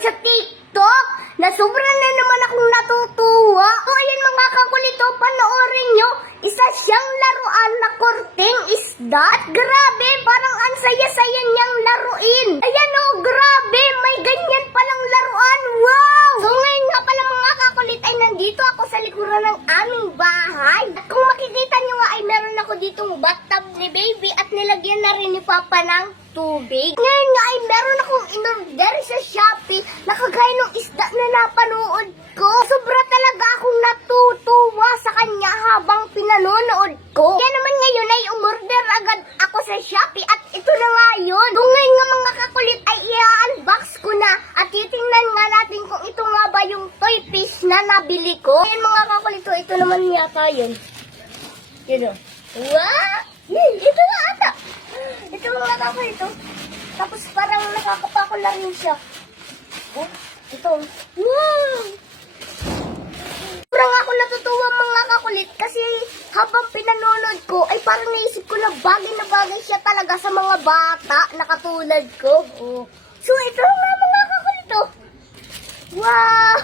sa TikTok na sobrang na naman akong natutuwa. So ayan mga kakulito, panoorin nyo. Isa siyang laruan na korteng isda. At grabe, parang ang saya-saya niyang laruin. Ayan o, grabe, may ganyan palang laruan. Wow! So ngayon nga pala mga kakulit ay nandito ako sa likuran ng aming bahay. At kung makikita nyo nga ay meron ako ditong bathtub ni baby at nilagyan na rin ni Papa ng tubig. Ngayon nga ay meron akong in-order sa Shopee na kagaya ng isda na napanood ko. Sobra talaga akong natutuwa sa kanya habang pinanonood ko. Kaya naman ngayon ay umorder agad ako sa Shopee at ito na nga yun. Kung ngayon nga mga kakulit ay i-unbox ko na at titingnan nga natin kung ito nga ba yung toy fish na nabili ko. Ayan mga kakulit, ito naman yata yun. Yun o. Wow! Ito nga ata. Ito mga kakulit. Tapos parang nakakapako lang rin siya. Oh, ito. Wow! Sobrang ako natutuwa mga kakulit kasi habang pinanonood ko ay parang naisip ko na bagay siya talaga sa mga bata na katulad ko. Oh. So ito nga mga kakulit. Wow!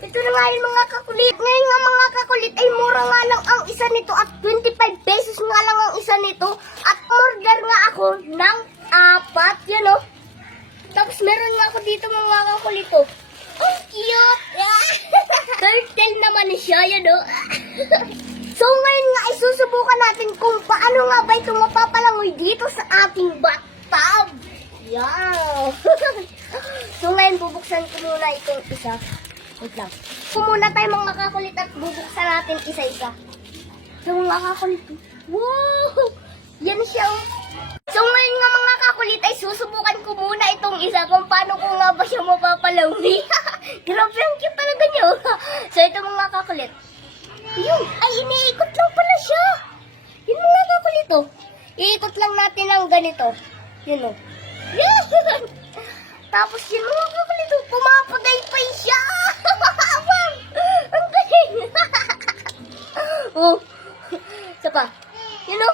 Ito na nga yung mga kakulit. Ngayon nga mga kakulit ay mura nga lang ang isa nito at 25 pesos nga lang ang isa nito. At order nga ako ng 4, yun o. Tapos meron nga ako dito mga kakulit o. Ang cute! Turtle naman siya, yun o. So ngayon nga ay susubukan natin kung paano nga ba ito mapapalangoy dito sa ating bathtub. Wow! So ngayon bubuksan ko muna itong isa. Wait lang. Muna tayo mga kakulit at bubuksan natin isa-isa. So mga kakulit. Wow! Yan siya. So ngayon nga mga kakulit ay susubukan ko muna itong isa kung paano ko nga ba siya mapapalangoy. Grabe ang cute talaga niyo. So ito mga kakulit. Yun, ay iniikot lang pala siya. Yun mga kakulit o. Iikot lang natin ang ganito. Yun o. Tapos yun mga kakulit o, pumapagaypay siya. Wow, ang galing. Oh, isa pa. Yun o.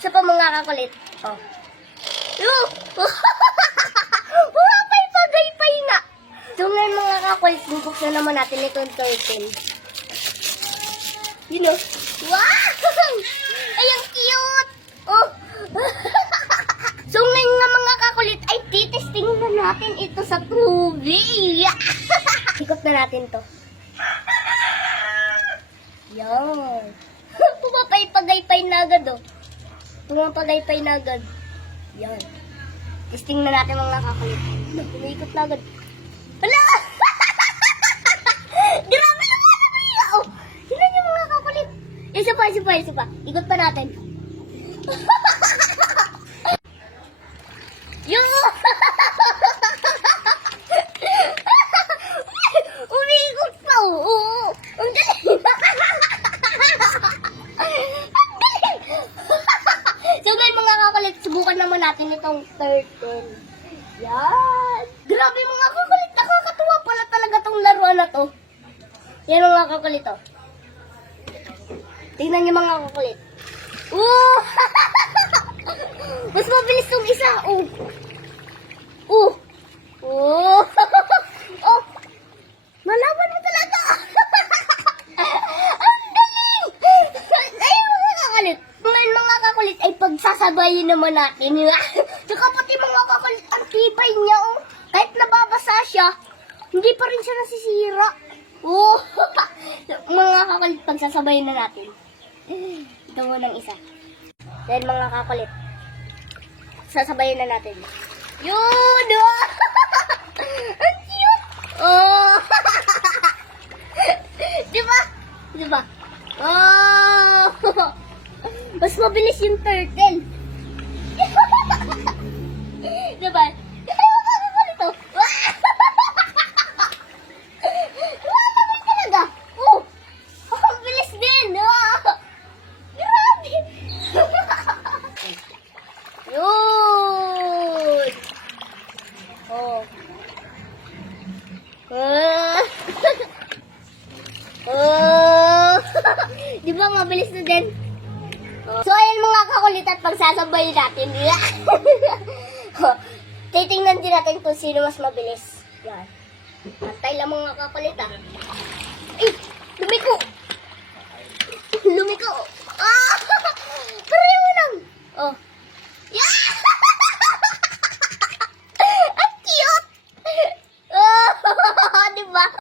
Isa pa mga kakulit. Oh. Yun. Pumapagaypay na. So ngayon mga kakulit, bubuksan naman natin itong turtle. You know, wow! Ay, ang cute! Oh! So, ngayon nga mga kakulit, ay titesting na natin ito sa tubig. Ikot na natin to. Yan. Pumapay-pagaypay na agad, oh. Pumapagaypay na agad. Yan. Testing na natin mga kakulit. Umiikot na agad. Hala! Grabe naman ang iya, oh! Tignan yung mga kakulit. Isa pa. Ikot pa natin. Yung! Umiikot pa, oo. Ang galing. Ang galing. So guys mga kakulit, subukan naman natin itong turtle. Yan. Grabe mga kakulit, nakakatuwa pala talaga tong laruan na to. Yan mga kakulit, oh. Tingnan niyo mga kakulit. Oh! Mas mabilis tong isa. Oh! Oh! Oh! Oh! Malaban mo talaga. Ang galing! Ay, mga kakulit. Ngayon mga kakulit ay pagsasabayin naman natin. Tsaka pati mga kakulit, ang tibay niya. Oh. Kahit nababasa siya, hindi pa rin siya nasisira. Oh! Mga kakulit, pagsasabayin na natin. Ito munang isa. Dahil mga kakulit, sasabayin na natin. Yun! Oh! Ang cute! Oh! Diba? Oh! Mas mabilis yung turtle. Diba? Ay, mga kakulit oh! Lamay talaga! Oh! Ang bilis din! Oh! Grabe! Yun! Oh. Oh. Di ba mabilis na din? Oh. So ayan mga kakulit at pagsasabay natin. Titingnan din natin kung sino mas mabilis. Yan. Antay lang mga kakulit ah. Eh, lumiko!